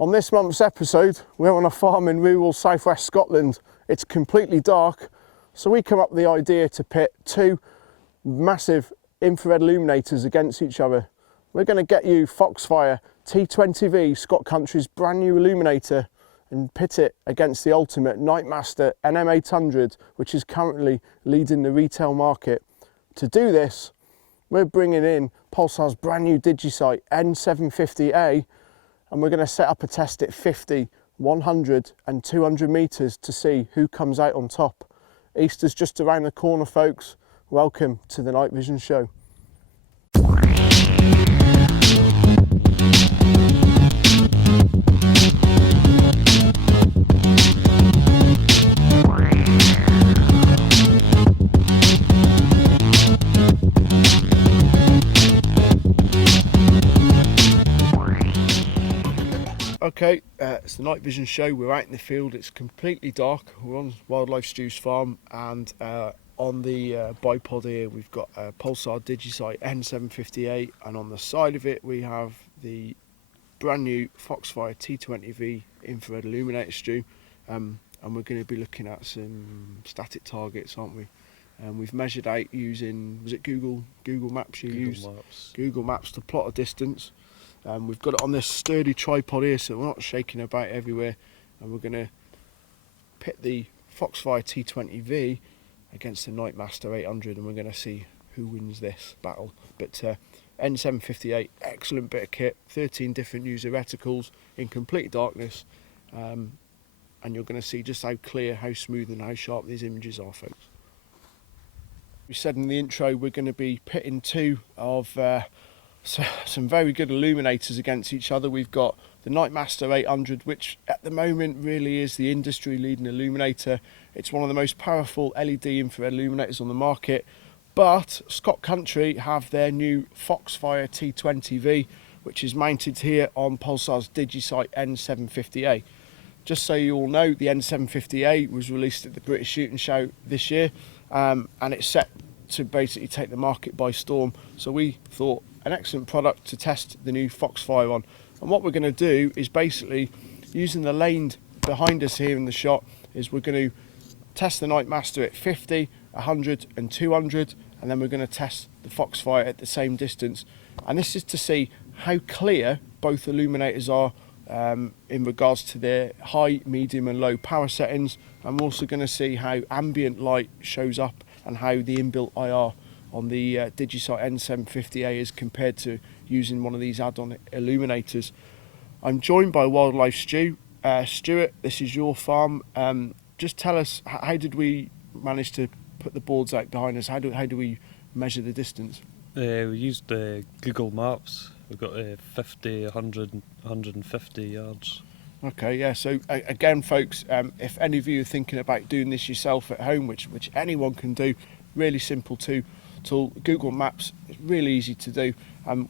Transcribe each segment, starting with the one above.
On this month's episode, we're on a farm in rural southwest Scotland. It's completely dark, so we come up with the idea to pit two massive infrared illuminators against each other. We're going to get you Foxfire T20-V, Scott Country's brand new illuminator, and pit it against the ultimate Night Master NM800, which is currently leading the retail market. To do this, we're bringing in Pulsar's brand new Digisight N750A, and we're going to set up a test at 50, 100 and 200 metres to see who comes out on top. Easter's just around the corner, folks. Welcome to the Night Vision Show. Okay, it's the Night Vision Show. We're out in the field. It's completely dark. We're on Wildlife Stew's farm, and on the bipod here we've got a Pulsar Digisight N750A, and on the side of it we have the brand new Foxfire T20 V infrared illuminator, Stew, and we're going to be looking at some static targets, aren't we? We've measured out using, was it Google Maps you used? Google Maps to plot a distance. We've got it on this sturdy tripod here, so we're not shaking about everywhere, and we're going to pit the Foxfire T20 V against the Night Master 800, and we're going to see who wins this battle. But N750A, excellent bit of kit, 13 different user reticles in complete darkness, and you're going to see just how clear, how smooth and how sharp these images are, folks. We said in the intro we're going to be pitting two of some very good illuminators against each other. We've got the Night Master 800, which at the moment really is the industry leading illuminator. It's one of the most powerful LED infrared illuminators on the market. But Scott Country have their new Foxfire T20 V, which is mounted here on Pulsar's Digisight N750A. Just so you all know, the N750A was released at the British Shooting Show this year, and it's set to basically take the market by storm. So we thought an excellent product to test the new Foxfire on. And what we're going to do is basically, using the lane behind us here in the shot, is we're going to test the Night Master at 50, 100 and 200, and then we're going to test the Foxfire at the same distance. And this is to see how clear both illuminators are in regards to their high, medium and low power settings. I'm also going to see how ambient light shows up and how the inbuilt IR on the Digisight N750A is compared to using one of these add-on illuminators. I'm joined by Wildlife Stew. Stuart, this is your farm. Just tell us, how did we manage to put the boards out behind us? How do we measure the distance? We used Google Maps. We've got 50, 100, 150 yards. Okay, yeah, so again folks, if any of you are thinking about doing this yourself at home, which anyone can do, really simple tool, Google Maps, it's really easy to do.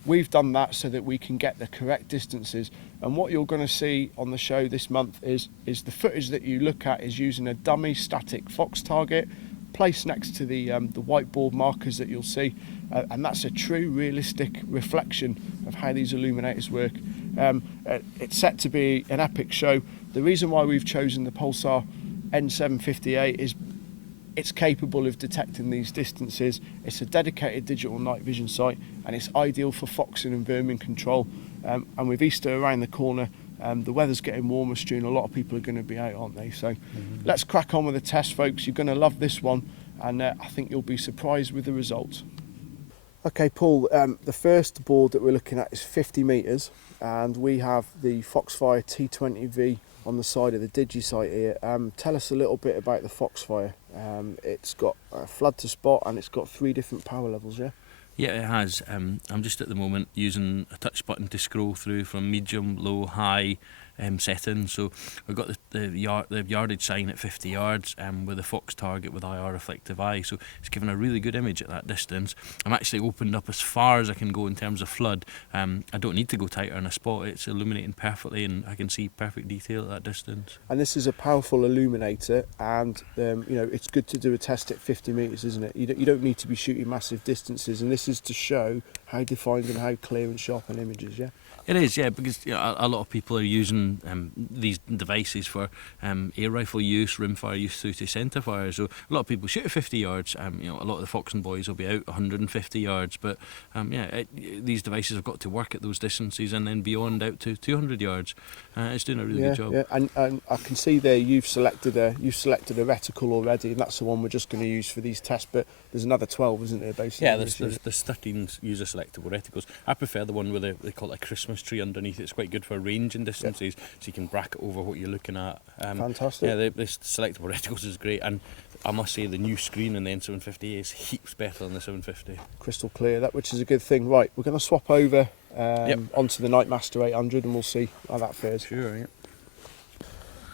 We've done that so that we can get the correct distances, and what you're going to see on the show this month is the footage that you look at is using a dummy static fox target placed next to the whiteboard markers that you'll see, and that's a true realistic reflection of how these illuminators work. It's set to be an epic show. The reason why we've chosen the Pulsar N750A is it's capable of detecting these distances. It's a dedicated digital night vision sight, and it's ideal for foxing and vermin control. And with Easter around the corner, the weather's getting warmer, Stu, and a lot of people are going to be out, aren't they? So let's crack on with the test, folks. You're going to love this one, and I think you'll be surprised with the results. Okay, Paul, the first board that we're looking at is 50 metres, and we have the Foxfire T20 V on the side of the Digisight here. Tell us a little bit about the Foxfire. It's got a flood to spot, and it's got 3 different power levels, yeah? Yeah, it has. I'm just at the moment using a touch button to scroll through from medium, low, high settings. So I've got the yardage sign at 50 yards with a fox target with IR reflective eye. So it's giving a really good image at that distance. I'm actually opened up as far as I can go in terms of flood. I don't need to go tighter in a spot. It's illuminating perfectly, and I can see perfect detail at that distance. And this is a powerful illuminator, and you know, it's good to do a test at 50 metres, isn't it? You don't need to be shooting massive distances, and this is to show how defined and how clear and sharp an image is, yeah? It is, yeah, because a lot of people are using these devices for air rifle use, rimfire use through to centre fire. So a lot of people shoot at 50 yards. A lot of the Foxing boys will be out 150 yards, but these devices have got to work at those distances and then beyond out to 200 yards. It's doing a really good job. Yeah, and I can see there you've selected a reticle already, and that's the one we're just going to use for these tests. But there's another 12, isn't there? Basically, yeah, there's 13 user selectable reticles. I prefer the one with they call it a Christmas tree underneath. It's quite good for ranging distances, so you can bracket over what you're looking at. Fantastic. Yeah, the selectable reticles is great, and I must say the new screen in the N750A is heaps better than the 750. Crystal clear, which is a good thing. Right, we're going to swap over onto the Night Master 800, and we'll see how that fares. Sure, yeah.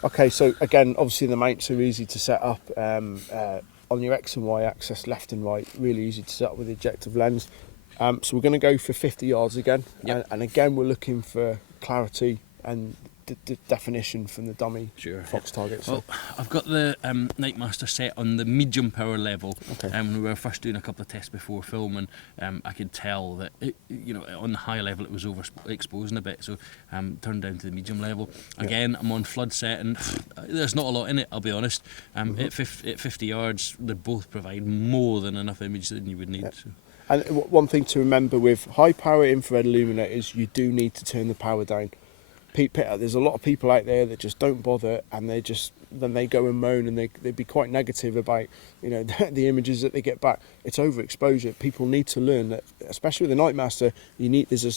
Okay, so again, obviously the mounts are easy to set up on your X and Y axis, left and right, really easy to set up with the objective lens. So we're going to go for 50 yards again, and again we're looking for clarity and definition from the dummy Fox targets. Well, I've got the Night Master set on the medium power level. Okay. When we were first doing a couple of tests before filming, I could tell that on the high level it was overexposing a bit, so turned down to the medium level. Again, I'm on flood setting. There's not a lot in it, I'll be honest. At 50 yards, they both provide more than enough image than you would need. So. And one thing to remember with high power infrared illuminators, you do need to turn the power down. There's a lot of people out there that just don't bother, and then they go and moan, and they'd be quite negative about the images that they get back. It's overexposure. People need to learn that, especially with the Night Master, there's a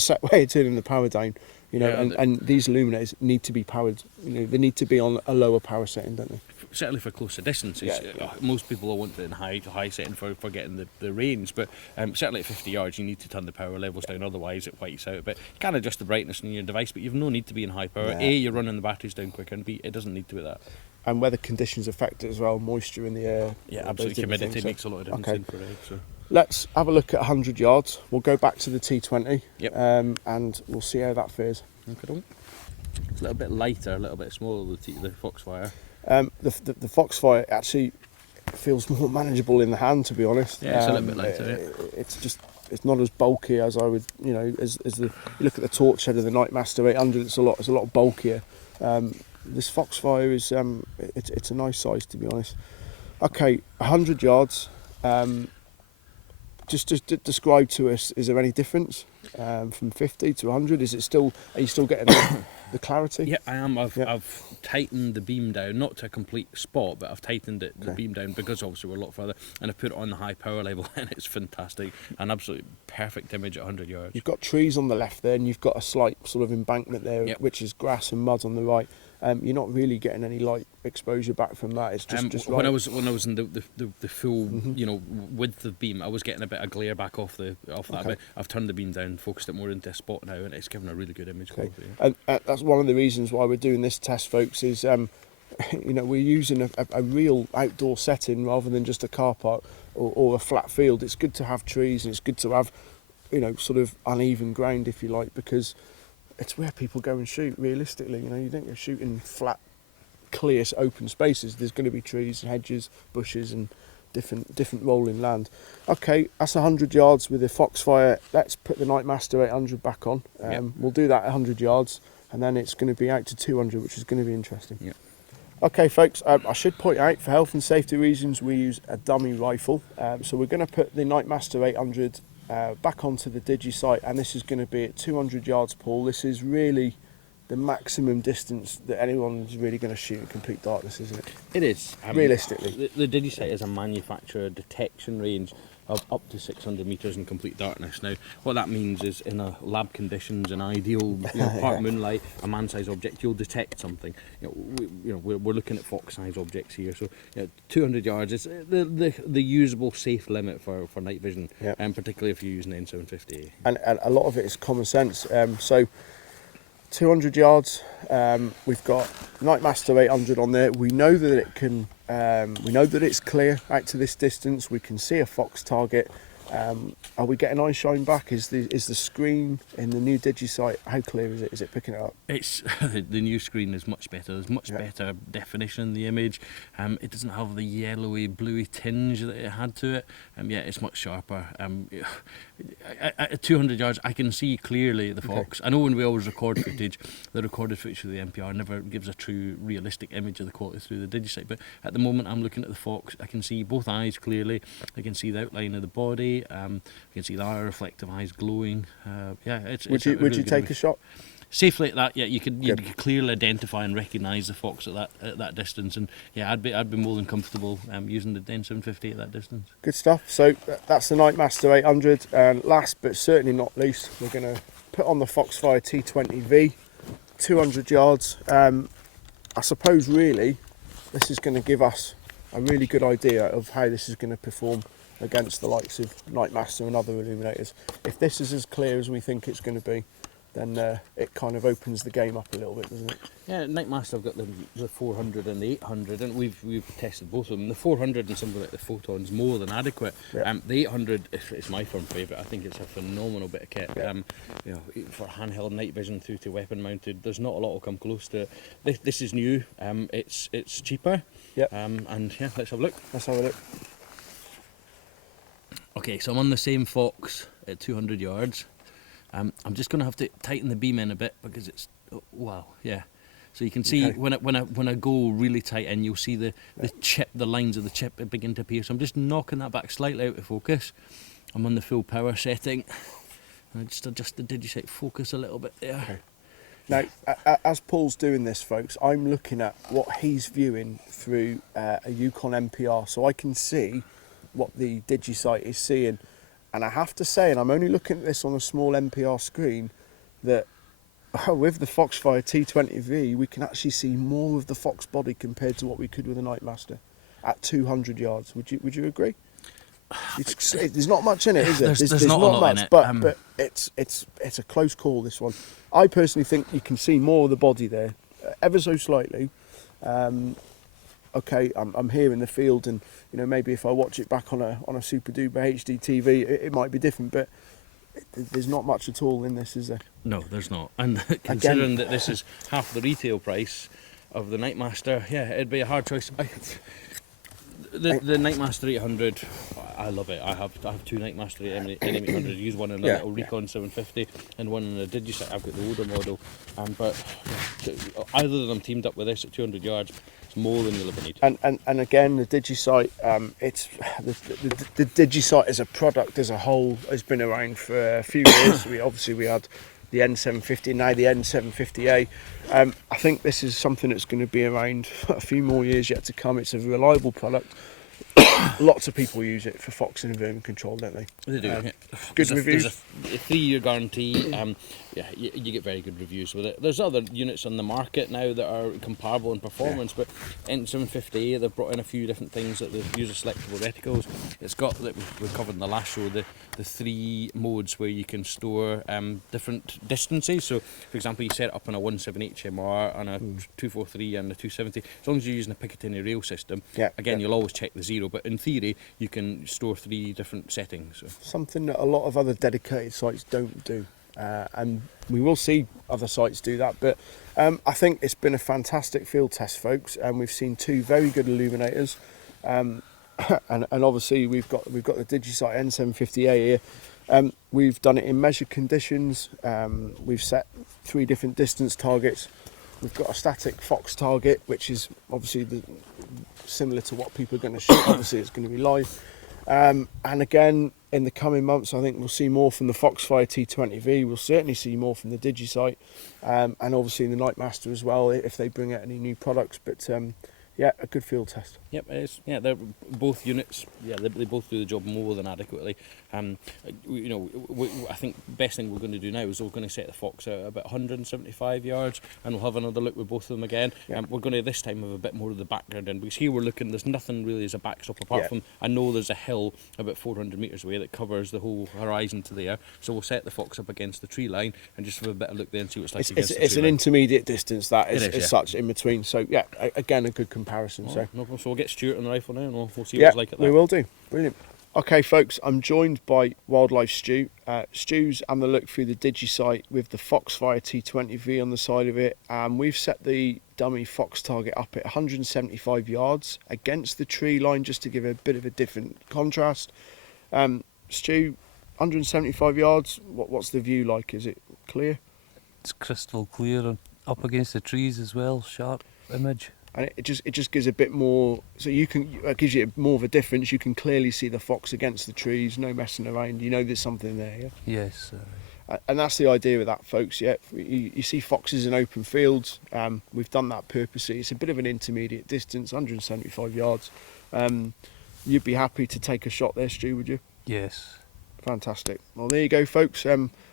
set way of turning the power down. And these illuminators need to be powered. They need to be on a lower power setting, don't they? Certainly for closer distances. Most people will want it in high setting for getting the range, but certainly at 50 yards you need to turn the power levels down, otherwise it whites out a bit. You can adjust the brightness in your device, but you've no need to be in high power. A, you're running the batteries down quicker, and B, it doesn't need to be that. And weather conditions affect it as well, moisture in the air. Yeah, absolutely. Humidity makes a lot of difference in for eggs. So. Let's have a look at 100 yards. We'll go back to the T20, and we'll see how that fares. Okay. It's a little bit lighter, a little bit smaller, the Foxfire. The Foxfire actually feels more manageable in the hand, to be honest. Yeah, it's a little bit lighter. It's not as bulky as I would, as you look at the torch head of the Night Master 800. It's a lot bulkier. This Foxfire is it's a nice size, to be honest. Okay, 100 yards. Just describe to us, is there any difference from 50 to 100? Are you still getting the clarity? Yeah, I am. I've tightened the beam down, not to a complete spot, but I've tightened the beam down because obviously we're a lot further, and I've put it on the high power level, and it's fantastic. An absolutely perfect image at 100 yards. You've got trees on the left there, and you've got a slight sort of embankment there, which is grass and mud on the right. You're not really getting any light exposure back from that. It's just when I was in the full with the beam, I was getting a bit of glare back off that. But I've turned the beam down, focused it more into a spot now, and it's given a really good image quality. And that's one of the reasons why we're doing this test, folks. Is we're using a real outdoor setting rather than just a car park or a flat field. It's good to have trees, and it's good to have sort of uneven ground, if you like, because it's where people go and shoot. Realistically, you don't go shooting flat, clear, open spaces. There's going to be trees, hedges, bushes, and different rolling land. Okay, that's 100 yards with the Foxfire. Let's put the Night Master 800 back on. We'll do that at 100 yards, and then it's going to be out to 200, which is going to be interesting. Yeah. Okay, folks, I should point out, for health and safety reasons, we use a dummy rifle. So we're going to put the Night Master 800 back onto the Digisight, and this is going to be at 200 yards, Paul. This is really the maximum distance that anyone is really going to shoot in complete darkness, isn't it? It is. Realistically. The Digisight is a manufacturer detection range of up to 600 metres in complete darkness. Now, what that means is in a lab conditions, an ideal part moonlight, a man-sized object, you'll detect something. We're looking at fox-sized objects here, so 200 yards is the usable safe limit for night vision, and particularly if you're using the N750A. And a lot of it is common sense. So 200 yards, we've got Night Master 800 on there. We know that it can, we know that it's clear out to this distance. We can see a fox target. Are we getting eye shine back? Is the screen in the new Digisight, how clear is it? Is it picking it up? It's the new screen is much better. There's much better definition in the image. It doesn't have the yellowy, bluey tinge that it had to it. Yeah, it's much sharper. At 200 yards, I can see clearly the Fox. I know when we always record footage, the recorded footage through the MPR never gives a true, realistic image of the quality through the Digisight. But at the moment, I'm looking at the Fox. I can see both eyes clearly. I can see the outline of the body. I can see the reflective eyes glowing. Would you take a shot? Safely at that, yeah, you could clearly identify and recognise the Fox at that distance, and yeah, I'd be more than comfortable using the N750 at that distance. Good stuff. So that's the Night Master 800, and last but certainly not least, we're going to put on the Foxfire T20 V, 200 yards. I suppose really this is going to give us a really good idea of how this is going to perform against the likes of Night Master and other illuminators. If this is as clear as we think it's going to be, then it kind of opens the game up a little bit, doesn't it? Yeah, Night Master have got the 400 and the 800, and we've tested both of them. The 400 and something like the Photon's more than adequate. Yeah. The 800 is my firm favourite. I think it's a phenomenal bit of kit. Yeah. You know, for handheld night vision through to weapon mounted, there's not a lot will come close to it. This is new. It's cheaper. Yeah. And yeah, let's have a look. Let's have a look. Okay, so I'm on the same Fox at 200 yards. I'm just going to have to tighten the beam in a bit because it's wow, yeah. So you can see when I go really tight in, you'll see the chip, the lines of the chip begin to appear. So I'm just knocking that back slightly out of focus. I'm on the full power setting. And I just adjust the Digisight focus a little bit there. Okay. Now, as Paul's doing this, folks, I'm looking at what he's viewing through a Yukon MPR, so I can see what the Digisight is seeing. And I have to say, and I'm only looking at this on a small MPR screen, that with the Foxfire T20 V, we can actually see more of the Fox body compared to what we could with the Night Master at 200 yards. Would you agree? There's not much in it, is there? There's not a lot much, in it. But it's a close call, this one. I personally think you can see more of the body there, ever so slightly. Okay, I'm here in the field, and you know, maybe if I watch it back on a super duper HD TV, it might be different, but there's not much at all in this, is there? No, there's not. And considering that this is half the retail price of the Night Master, yeah, it'd be a hard choice. The Night Master 800, I love it. I have two Night Master NM800. Use one in a little Recon 750 and one in a Digisight. I've got the older model, but either of them teamed up with this at 200 yards. More than you'll ever need. And again, the Digisight, it's the Digisight as a product as a whole has been around for a few years. we had the N750, now the N750A. I think this is something that's going to be around a few more years yet to come. It's a reliable product. Lots of people use it for fox and vermin control, don't they? They do. Good reviews. There's a 3-year guarantee. Yeah, you get very good reviews with it. There's other units on the market now that are comparable in performance, but N750A, they've brought in a few different things that they use selectable reticles. It's got, that we covered in the last show, the 3 modes where you can store different distances. So, for example, you set it up on a 178 HMR, on a 243 and a 270. As long as you're using a Picatinny rail system, again, you'll always check the 0, but in theory, you can store 3 different settings. So. Something that a lot of other dedicated sites don't do. And we will see other sites do that, but I think it's been a fantastic field test, folks, and we've seen 2 very good illuminators, and obviously we've got the Digisight N750A here. We've done it in measured conditions. We've set 3 different distance targets. We've got a static Fox target, which is obviously similar to what people are going to shoot. Obviously it's going to be live. And again, in the coming months, I think we'll see more from the Foxfire T20 V. We'll certainly see more from the Digisight, and obviously the Night Master as well, if they bring out any new products. But yeah, a good field test. Yep, it is. Yeah, they're both units. Yeah, they both do the job more than adequately. You know, I think the best thing we're going to do now is we're going to set the Fox at about 175 yards, and we'll have another look with both of them again. We're going to this time have a bit more of the background in, because here we're looking. There's nothing really as a backstop apart from, I know there's a hill about 400 metres away that covers the whole horizon to there. So we'll set the Fox up against the tree line and just have a bit of look there and see what it's like. It's an intermediate distance that is such in between. So yeah, again, a good comparison. So we'll get Stuart on the rifle now, and we'll see what it's like at that. We will do. Brilliant. Okay folks, I'm joined by Wildlife Stu. Stu's having a look through the Digisight with the Foxfire T20 V on the side of it, and we've set the dummy fox target up at 175 yards against the tree line just to give a bit of a different contrast. Stu, 175 yards, what's the view like? Is it clear? It's crystal clear and up against the trees as well, sharp image. And it just gives a bit more, so it gives you more of a difference. You can clearly see the fox against the trees, no messing around. You know there's something there, yeah? Yes. And that's the idea of that, folks. Yeah, you see foxes in open fields. We've done that purposely. It's a bit of an intermediate distance, 175 yards. You'd be happy to take a shot there, Stu, would you? Yes. Fantastic. Well, there you go, folks.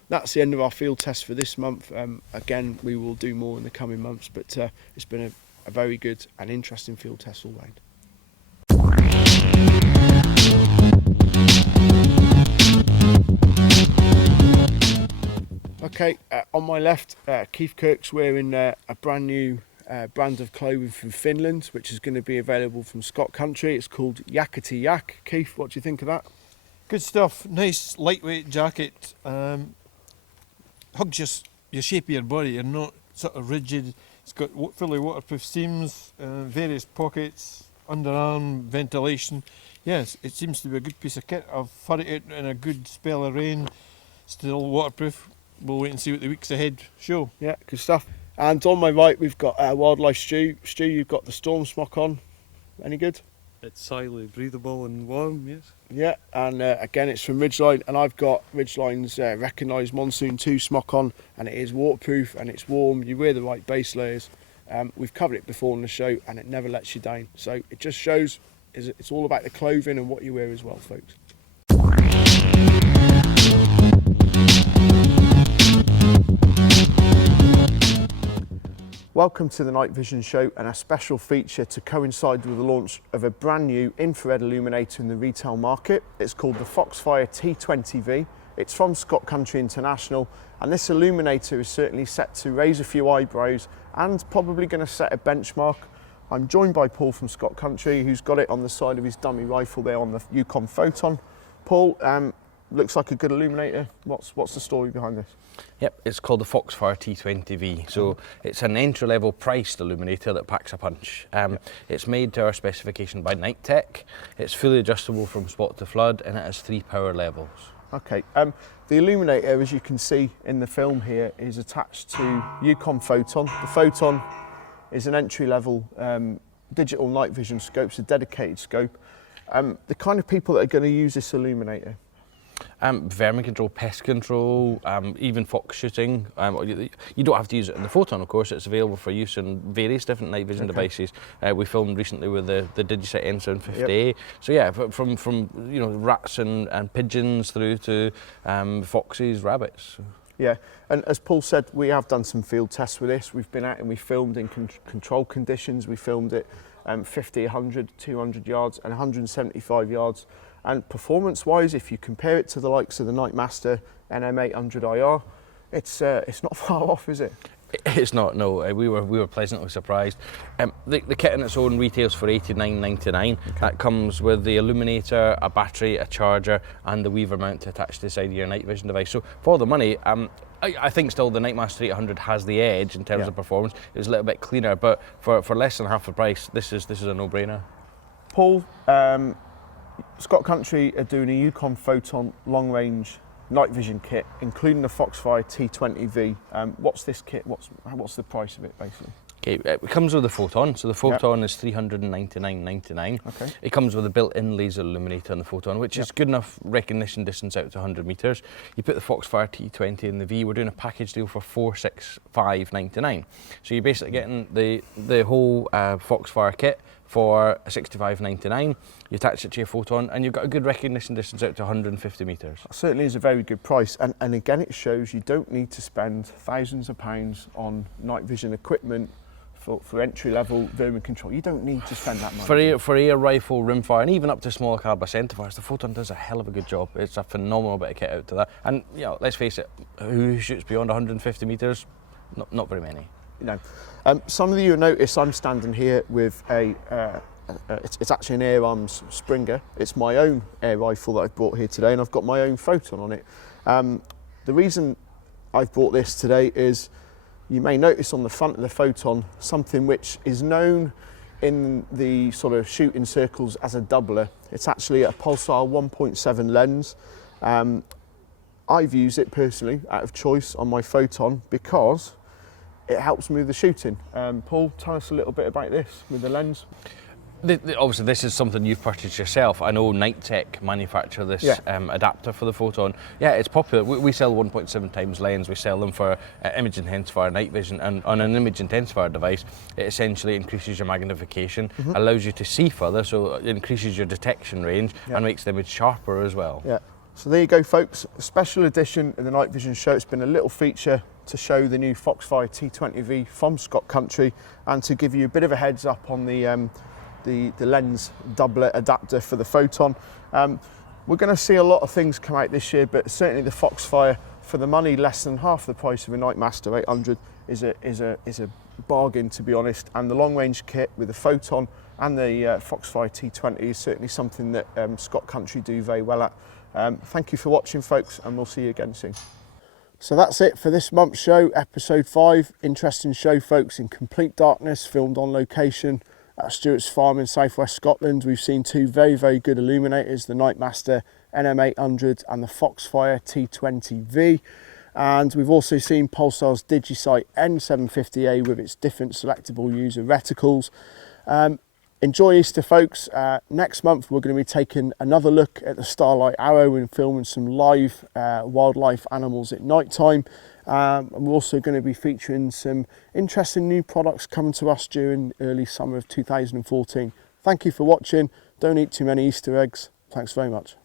That's the end of our field test for this month. Again, we will do more in the coming months, but it's been a very good and interesting field test all round. Okay, on my left, Keith Kirk's wearing a brand new brand of clothing from Finland, which is going to be available from Scott Country. It's called Yakety Yak. Keith, what do you think of that? Good stuff. Nice lightweight jacket. Hugs your shape of your body. You're not sort of rigid. It's got fully waterproof seams, various pockets, underarm ventilation. Yes, it seems to be a good piece of kit. I've had it out in a good spell of rain. Still waterproof. We'll wait and see what the weeks ahead show. Yeah, good stuff. And on my right, we've got Wildlife Stu. Stu, you've got the Storm Smock on. Any good? It's highly breathable and warm, yes. Yeah, and again, it's from Ridgeline, and I've got Ridgeline's recognised Monsoon 2 smock on, and it is waterproof and it's warm. You wear the right base layers. We've covered it before on the show, and it never lets you down. So it just shows it's all about the clothing and what you wear as well, folks. Welcome to the Night Vision Show, and a special feature to coincide with the launch of a brand new infrared illuminator in the retail market. It's called the Foxfire T20 V. It's from Scott Country International, and this illuminator is certainly set to raise a few eyebrows and probably going to set a benchmark. I'm joined by Paul from Scott Country, who's got it on the side of his dummy rifle there on the Yukon Photon. Paul, looks like a good illuminator. What's the story behind this? Yep, it's called the Foxfire T20 V. So it's an entry-level priced illuminator that packs a punch. It's made to our specification by Night Tech. It's fully adjustable from spot to flood, and it has 3 power levels. Okay, the illuminator, as you can see in the film here, is attached to Yukon Photon. The Photon is an entry-level digital night vision scope, it's a dedicated scope. The kind of people that are going to use this illuminator? Vermin control, pest control, even fox shooting. You don't have to use it in the Photon, of course. It's available for use in various different night vision devices. We filmed recently with the Digisight N750A. Yep. So yeah, from rats and pigeons through to foxes, rabbits. Yeah, and as Paul said, we have done some field tests with this. We've been out and we filmed in control conditions. We filmed it 50, 100, 200 yards and 175 yards. And performance-wise, if you compare it to the likes of the Night Master NM800IR, it's not far off, is it? It's not. No, we were pleasantly surprised. The kit in its own retails for $89.99. Okay. That comes with the illuminator, a battery, a charger, and the Weaver mount to attach to the side of your night vision device. So for the money, I think still the Night Master 800 has the edge in terms of performance. It was a little bit cleaner, but for less than half the price, this is a no-brainer. Paul. Scott Country are doing a Yukon Photon long-range night vision kit, including the Foxfire T20 V. What's this kit? What's the price of it, basically? Okay, it comes with the Photon, so the Photon is $399.99. Okay. It comes with a built-in laser illuminator on the Photon, which is good enough recognition distance out to 100 metres. You put the Foxfire T20 in the V, we're doing a package deal for $465.99. So you're basically getting the whole Foxfire kit for $65.99. You attach it to your Photon and you've got a good recognition distance out to 150 metres. That certainly is a very good price, and again it shows you don't need to spend thousands of pounds on night vision equipment for entry-level vermin control. You don't need to spend that money. For air rifle, rimfire, and even up to smaller caliber centerfires, the Photon does a hell of a good job. It's a phenomenal bit of kit out to that. And let's face it, who shoots beyond 150 metres? Not very many. Some of you will notice I'm standing here with a it's actually an Air Arms Springer. It's my own air rifle that I've brought here today, and I've got my own Photon on it. The reason I've brought this today is you may notice on the front of the Photon something which is known in the sort of shooting circles as a doubler. It's actually a Pulsar 1.7 lens. I've used it personally out of choice on my Photon because it helps me with the shooting. Paul, tell us a little bit about this with the lens. Obviously, this is something you've purchased yourself. I know Night Tech manufacture this adapter for the Photon. Yeah, it's popular. We sell 1.7 times lens. We sell them for image intensifier, night vision, and on an image intensifier device, it essentially increases your magnification, allows you to see further, so it increases your detection range and makes the image sharper as well. Yeah. So there you go, folks. A special edition of the Night Vision show. It's been a little feature to show the new Foxfire T20 V from Scott Country, and to give you a bit of a heads up on the lens doubler adapter for the Photon. We're going to see a lot of things come out this year, but certainly the Foxfire, for the money less than half the price of a Night Master 800, is a bargain, to be honest. And the long range kit with the Photon and the Foxfire T20 is certainly something that Scott Country do very well at. Thank you for watching, folks, and we'll see you again soon. So that's it for this month's show, episode 5. Interesting show, folks, in complete darkness, filmed on location at Stewart's Farm in southwest Scotland. We've seen two very, very good illuminators, the Night Master NM800 and the Foxfire T20 V. And we've also seen Pulsar's Digisight N750A with its different selectable user reticles. Enjoy Easter, folks. Next month we're going to be taking another look at the Starlight Arrow and filming some live wildlife animals at night time. And we're also going to be featuring some interesting new products coming to us during early summer of 2014. Thank you for watching. Don't eat too many Easter eggs. Thanks very much.